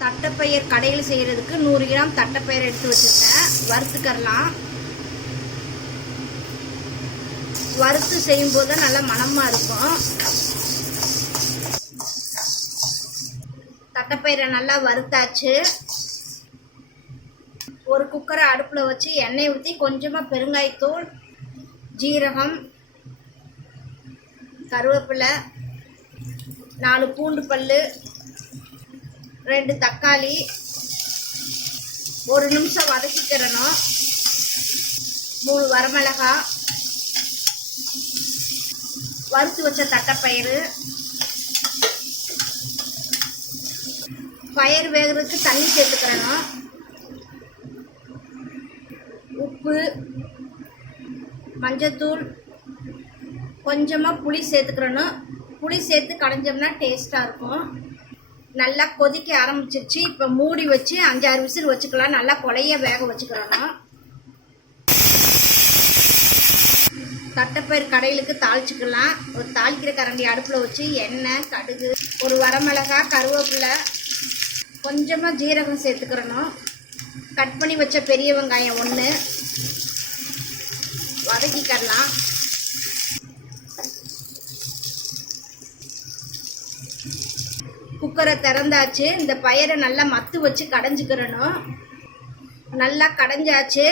தட்டைப்பயிர் கடையில் செய்கிறதுக்கு நூறு கிராம் தட்டைப்பயிர் எடுத்து வச்சுருக்கேன். வறுத்துக்கரலாம் வறுத்து செய்யும்போது தான் நல்லா மணமாக இருக்கும். தட்டைப்பயிரை நல்லா வறுத்தாச்சு. ஒரு குக்கரை அடுப்பில் வச்சு எண்ணெய் ஊற்றி கொஞ்சமாக பெருங்காயத்தூள் ஜீரகம் கருவேப்பிலை நாலு பூண்டு பல் ரெண்டு தக்காளி ஒரு நிமிஷம் வதக்கிக்கிறணும். மூணு வரமிளகாய் வறுத்து வச்ச தட்டைப்பயிறு. பயிர் வேகிறதுக்கு தண்ணி சேர்த்துக்கிறணும். உப்பு மஞ்சத்தூள் கொஞ்சமாக புளி சேர்த்துக்கிறணும். புளி சேர்த்து கடைஞ்சோம்னா டேஸ்ட்டாக இருக்கும். நல்லா கொதிக்க ஆரம்பிச்சிருச்சு. இப்போ மூடி வச்சு அஞ்சாறு விசில் வச்சுக்கலாம். நல்லா கொலைய வேக வச்சுக்கிறணும் தட்டைப்பயிர் கடையிலுக்கு தாளிச்சுக்கலாம். ஒரு தாளிக்கிற கரண்டி அடுப்பில் வச்சு எண்ணெய் கடுகு ஒரு வரமிளகாய் கருவேப்பிலை கொஞ்சமாக ஜீரகம் சேர்த்துக்கிறணும். கட் பண்ணி வச்ச பெரிய வெங்காயம் ஒன்று வதக்கிக்கலாம் குக்கரை திறந்தாச்சு. இந்த பயிரை நல்லா மத்து வச்சு கடைஞ்சிக்கிறணும். நல்லா கடைஞ்சாச்சு.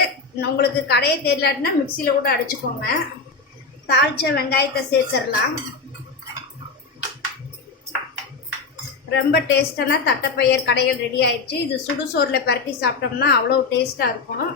உங்களுக்கு கடையை தெரியலாட்டினா மிக்சியில் கூட அடிச்சுக்கோங்க. தாளிச்ச வெங்காயத்தை சேர்த்துடலாம். ரொம்ப டேஸ்டான தட்டைப்பயிர் கடைகள் ரெடி ஆயிடுச்சு. இது சுடுசோரில் பரட்டி சாப்பிட்டோம்னா அவ்வளோ டேஸ்ட்டாக இருக்கும்.